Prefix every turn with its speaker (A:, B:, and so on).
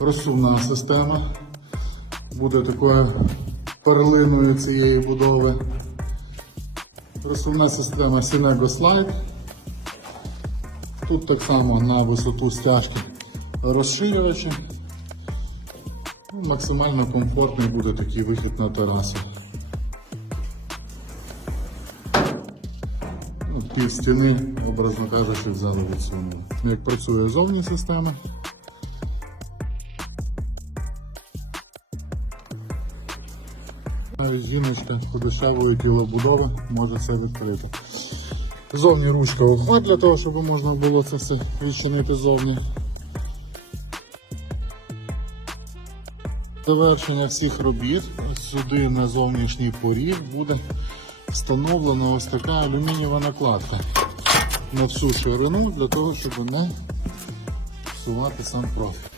A: розсувна система. Буде такою перлиною цієї будови. Розсувна система Synego Slide. Тут так само на висоту стяжки розширювачі. Ну, Максимально комфортний буде такий вихід на терасу. Ну, Пів стіни, образно кажучи, взяли відсунули. Як працює зовні система. Жіночка подешевої тілобудови може це відкрити. Зовні ручка обхват для того, щоб можна було це все відчинити зовні. Завершення всіх робіт сюди на зовнішній поріг буде встановлена ось така алюмінієва накладка на всю ширину для того, щоб не всувати сам профіль.